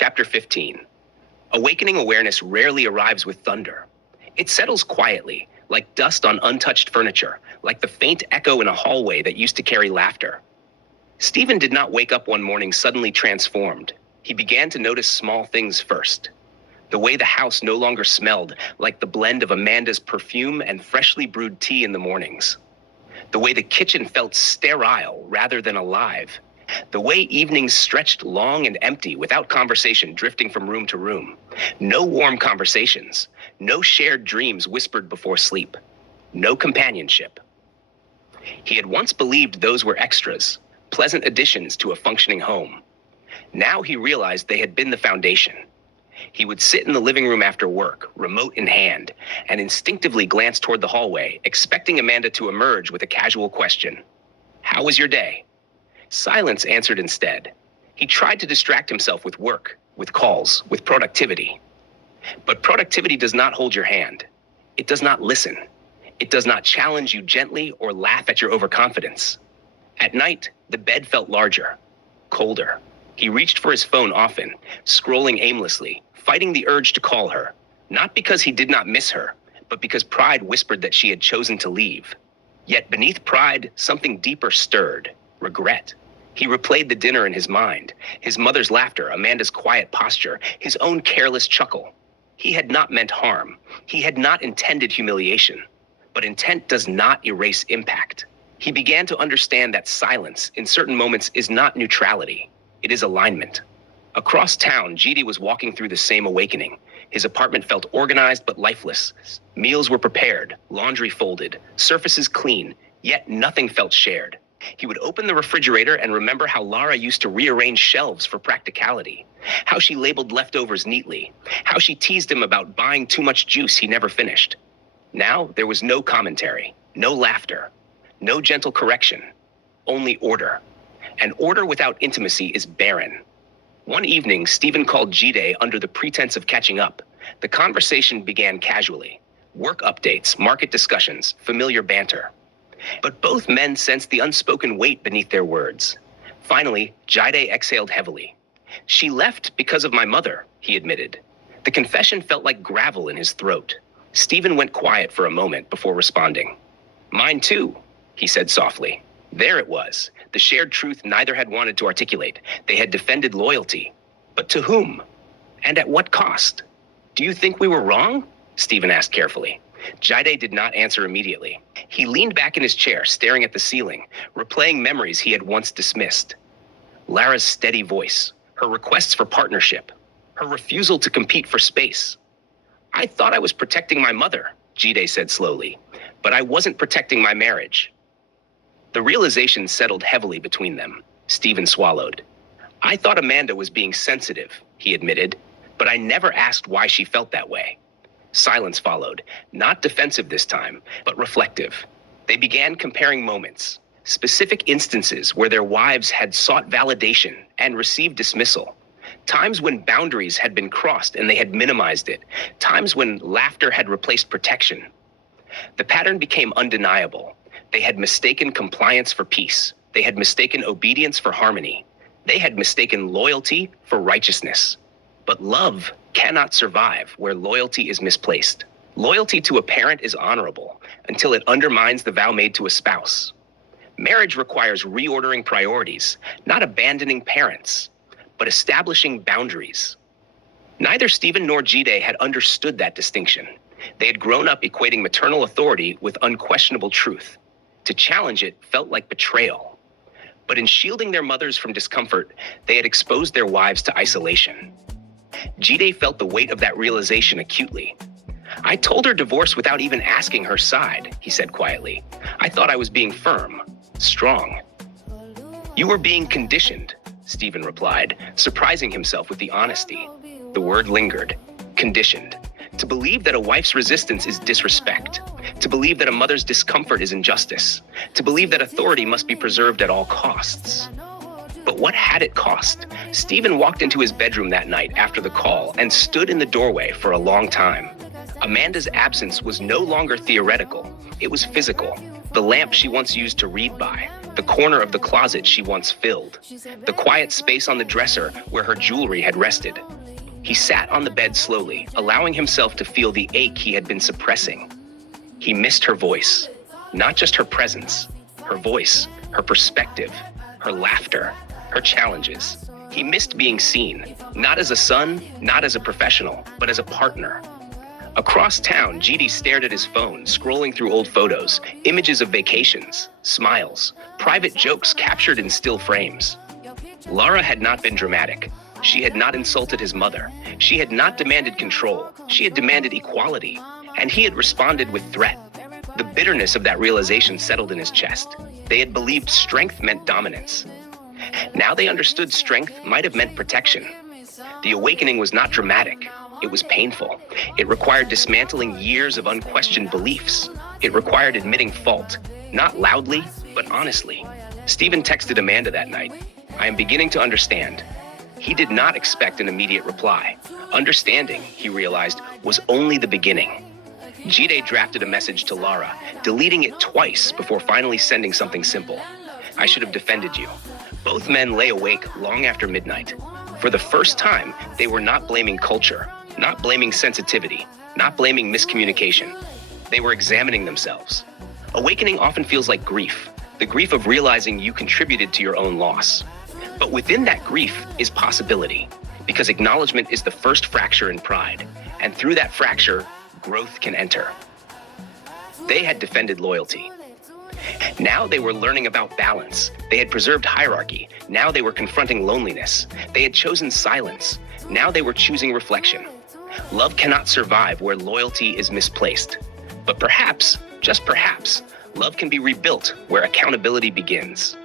Chapter 15. Awakening awareness rarely arrives with thunder. It settles quietly, like dust on untouched furniture, like the faint echo in a hallway that used to carry laughter. Stephen did not wake up one morning suddenly transformed. He began to notice small things first. The way the house no longer smelled like the blend of Amanda's perfume and freshly brewed tea in the mornings. The way the kitchen felt sterile rather than alive. The way evenings stretched long and empty without conversation drifting from room to room. No warm conversations. No shared dreams whispered before sleep. No companionship. He had once believed those were extras, pleasant additions to a functioning home. Now he realized they had been the foundation. He would sit in the living room after work, remote in hand, and instinctively glance toward the hallway, expecting Amanda to emerge with a casual question. "How was your day?" Silence answered instead. He tried to distract himself with work, with calls, with productivity. But productivity does not hold your hand. It does not listen. It does not challenge you gently or laugh at your overconfidence. At night, the bed felt larger, colder. He reached for his phone often, scrolling aimlessly, fighting the urge to call her, not because he did not miss her, but because pride whispered that she had chosen to leave. Yet beneath pride, something deeper stirred, regret. He replayed the dinner in his mind, his mother's laughter, Amanda's quiet posture, his own careless chuckle. He had not meant harm. He had not intended humiliation. But intent does not erase impact. He began to understand that silence in certain moments is not neutrality. It is alignment. Across town, GD was walking through the same awakening. His apartment felt organized but lifeless. Meals were prepared, laundry folded, surfaces clean, yet nothing felt shared. He would open the refrigerator and remember how Lara used to rearrange shelves for practicality, how she labeled leftovers neatly, how she teased him about buying too much juice he never finished. Now there was no commentary, no laughter, no gentle correction, only order. And order without intimacy is barren. One evening, Stephen called Jide under the pretense of catching up. The conversation began casually. Work updates, market discussions, familiar banter. But both men sensed the unspoken weight beneath their words. Finally, Jide exhaled heavily. "She left because of my mother," he admitted. The confession felt like gravel in his throat. Stephen went quiet for a moment before responding. "Mine too," he said softly. There it was, the shared truth neither had wanted to articulate. They had defended loyalty. But to whom? And at what cost? "Do you think we were wrong?" Stephen asked carefully. Jide did not answer immediately. He leaned back in his chair, staring at the ceiling, replaying memories he had once dismissed. Lara's steady voice, her requests for partnership, her refusal to compete for space. "I thought I was protecting my mother," Jide said slowly, "but I wasn't protecting my marriage." The realization settled heavily between them. Stephen swallowed. "I thought Amanda was being sensitive," he admitted, "but I never asked why she felt that way." Silence followed, not defensive this time, but reflective. They began comparing moments, specific instances where their wives had sought validation and received dismissal. Times when boundaries had been crossed and they had minimized it. Times when laughter had replaced protection. The pattern became undeniable. They had mistaken compliance for peace. They had mistaken obedience for harmony. They had mistaken loyalty for righteousness. But love cannot survive where loyalty is misplaced. Loyalty to a parent is honorable until it undermines the vow made to a spouse. Marriage requires reordering priorities, not abandoning parents, but establishing boundaries. Neither Stephen nor Jide had understood that distinction. They had grown up equating maternal authority with unquestionable truth. To challenge it felt like betrayal. But in shielding their mothers from discomfort, they had exposed their wives to isolation. Jide felt the weight of that realization acutely. "I told her divorce without even asking her side," he said quietly. "I thought I was being firm, strong." "You were being conditioned," Stephen replied, surprising himself with the honesty. The word lingered. Conditioned. To believe that a wife's resistance is disrespect. To believe that a mother's discomfort is injustice. To believe that authority must be preserved at all costs. But what had it cost? Stephen walked into his bedroom that night after the call and stood in the doorway for a long time. Amanda's absence was no longer theoretical. It was physical. The lamp she once used to read by, the corner of the closet she once filled, the quiet space on the dresser where her jewelry had rested. He sat on the bed slowly, allowing himself to feel the ache he had been suppressing. He missed her voice, not just her presence, her voice, her perspective, her laughter, her challenges. He missed being seen, not as a son, not as a professional, but as a partner. Across town, GD stared at his phone, scrolling through old photos, images of vacations, smiles, private jokes captured in still frames. Lara had not been dramatic. She had not insulted his mother. She had not demanded control. She had demanded equality, and he had responded with threat. The bitterness of that realization settled in his chest. They had believed strength meant dominance. Now they understood strength might have meant protection. The awakening was not dramatic. It was painful. It required dismantling years of unquestioned beliefs. It required admitting fault, not loudly, but honestly. Stephen texted Amanda that night. "I am beginning to understand." He did not expect an immediate reply. Understanding, he realized, was only the beginning. Jide drafted a message to Lara, deleting it twice before finally sending something simple. "I should have defended you." Both men lay awake long after midnight. For the first time, they were not blaming culture, not blaming sensitivity, not blaming miscommunication. They were examining themselves. Awakening often feels like grief, the grief of realizing you contributed to your own loss. But within that grief is possibility, because acknowledgement is the first fracture in pride, and through that fracture, growth can enter. They had defended loyalty. Now they were learning about balance. They had preserved hierarchy. Now they were confronting loneliness. They had chosen silence. Now they were choosing reflection. Love cannot survive where loyalty is misplaced. But perhaps, just perhaps, love can be rebuilt where accountability begins.